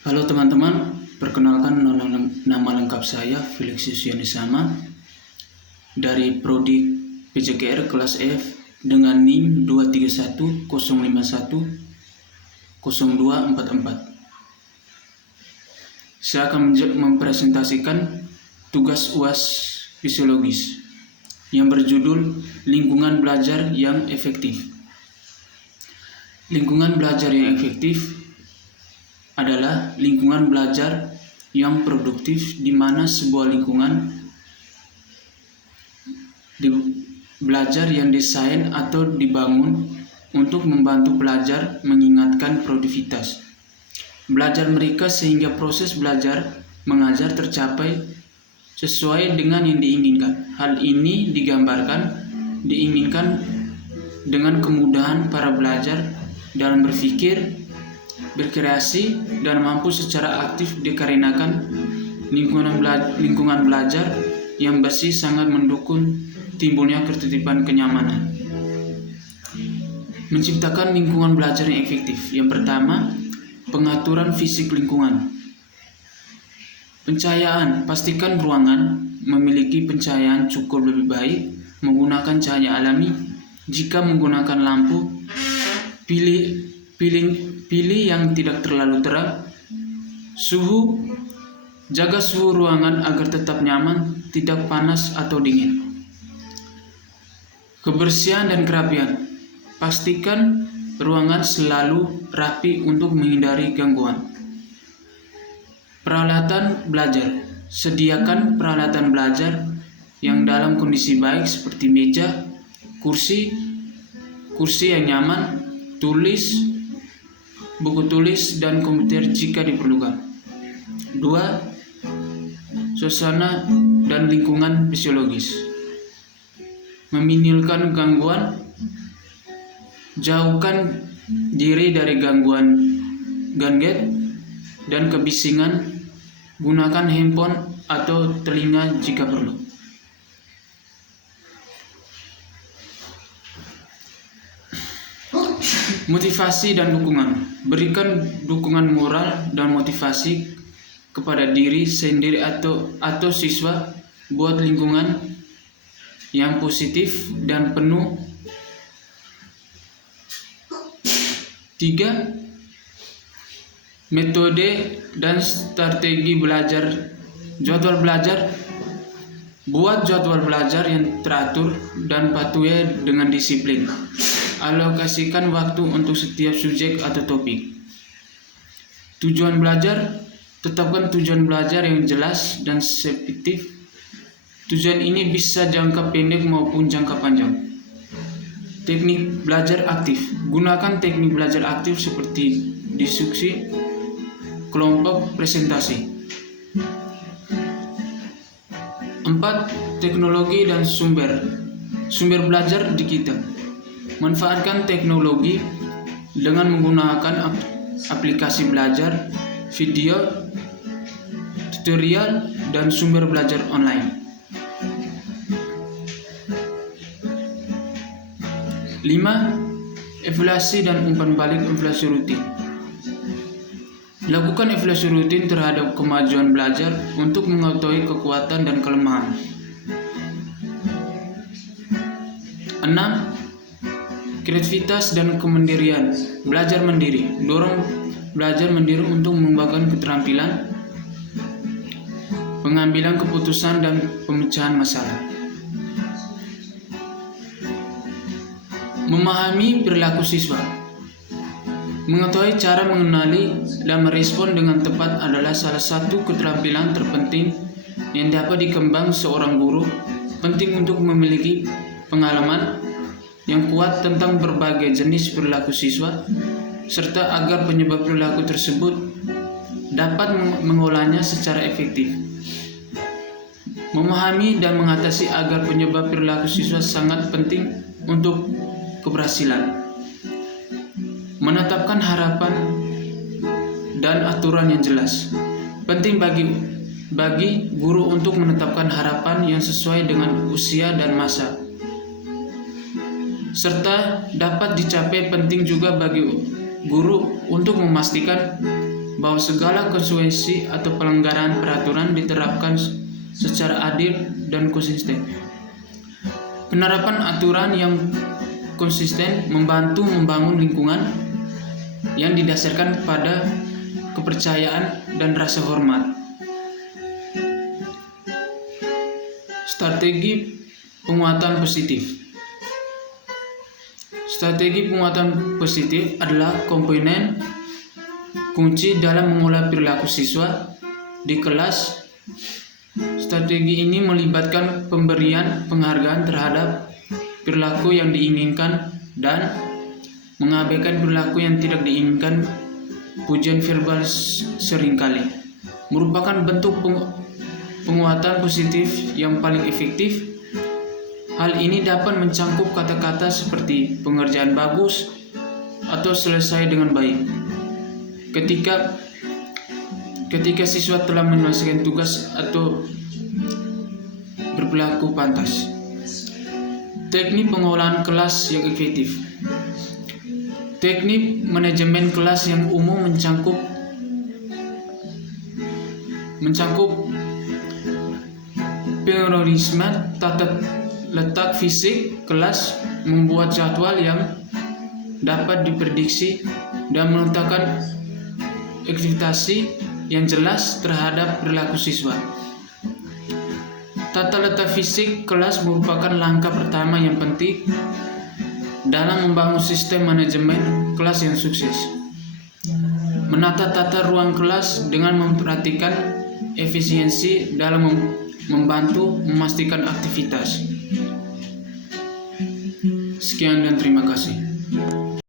Halo teman-teman, perkenalkan nama lengkap saya Felix Yunisama dari Prodi PJKR kelas F dengan NIM 23105102444. Saya akan mempresentasikan tugas UAS fisiologis yang berjudul Lingkungan Belajar yang Efektif. Lingkungan belajar yang efektif adalah lingkungan belajar yang produktif, di mana sebuah lingkungan belajar yang desain atau dibangun untuk membantu pelajar meningkatkan produktivitas belajar mereka sehingga proses belajar mengajar tercapai sesuai dengan yang diinginkan. Hal ini diinginkan dengan kemudahan para belajar dalam berpikir, berkreasi, dan mampu secara aktif dikarenakan lingkungan belajar yang bersih sangat mendukung timbulnya ketertiban kenyamanan. Menciptakan lingkungan belajar yang efektif. Yang pertama, pengaturan fisik lingkungan. Pencahayaan, pastikan ruangan memiliki pencahayaan cukup lebih baik menggunakan cahaya alami. Jika menggunakan lampu, pilih yang tidak terlalu terang. Suhu, jaga suhu ruangan agar tetap nyaman, tidak panas atau dingin. Kebersihan dan kerapian, pastikan ruangan selalu rapi untuk menghindari gangguan. Peralatan belajar, sediakan peralatan belajar yang dalam kondisi baik seperti meja, kursi yang nyaman, buku tulis, dan komputer jika diperlukan. 2. Suasana dan lingkungan fisiologis. Meminimalkan gangguan, jauhkan diri dari gangguan gadget dan kebisingan, gunakan handphone atau telinga jika perlu. Motivasi dan dukungan. Berikan dukungan moral dan motivasi kepada diri sendiri atau siswa. Buat lingkungan yang positif dan penuh. 3. Metode dan strategi belajar. Jadwal belajar. Buat jadwal belajar yang teratur dan patuhi dengan disiplin. Alokasikan waktu untuk setiap subjek atau topik. Tujuan belajar. Tetapkan tujuan belajar yang jelas dan spesifik. Tujuan ini bisa jangka pendek maupun jangka panjang. Teknik belajar aktif. Gunakan teknik belajar aktif seperti diskusi, kelompok, presentasi. 4. Teknologi dan sumber belajar digital. Manfaatkan teknologi dengan menggunakan aplikasi belajar, video, tutorial, dan sumber belajar online. 5. Evaluasi dan umpan balik evaluasi rutin. Lakukan evaluasi rutin terhadap kemajuan belajar untuk mengetahui kekuatan dan kelemahan. 6. Kreativitas dan kemandirian. Belajar mandiri. Dorong belajar mandiri untuk mengembangkan keterampilan pengambilan keputusan dan pemecahan masalah. Memahami perilaku siswa. Mengetahui cara mengenali dan merespon dengan tepat adalah salah satu keterampilan terpenting yang dapat dikembang seorang guru. Penting untuk memiliki pengalaman yang kuat tentang berbagai jenis perilaku siswa, serta agar penyebab perilaku tersebut dapat mengolahnya secara efektif. Memahami dan mengatasi agar penyebab perilaku siswa sangat penting untuk keberhasilan. Menetapkan harapan dan aturan yang jelas. Penting bagi guru untuk menetapkan harapan yang sesuai dengan usia dan masa, serta dapat dicapai. Penting juga bagi guru untuk memastikan bahwa segala konsekuensi atau pelanggaran peraturan diterapkan secara adil dan konsisten. Penerapan aturan yang konsisten membantu membangun lingkungan yang didasarkan pada kepercayaan dan rasa hormat. Strategi penguatan positif. Strategi penguatan positif adalah komponen kunci dalam mengolah perilaku siswa di kelas. Strategi ini melibatkan pemberian penghargaan terhadap perilaku yang diinginkan dan mengabaikan perilaku yang tidak diinginkan. Pujian verbal seringkali merupakan bentuk penguatan positif yang paling efektif. Hal ini dapat mencangkup kata-kata seperti pengerjaan bagus atau selesai dengan baik. Ketika siswa telah menyelesaikan tugas atau berperilaku pantas. Teknik pengolahan kelas yang efektif. Teknik manajemen kelas yang umum mencangkup priorisme, tata letak fisik kelas, membuat jadwal yang dapat diprediksi, dan meletakkan ekspektasi yang jelas terhadap perilaku siswa. Tata letak fisik kelas merupakan langkah pertama yang penting dalam membangun sistem manajemen kelas yang sukses. Menata tata ruang kelas dengan memperhatikan efisiensi dalam membantu memastikan aktivitas. Sekian dan terima kasih.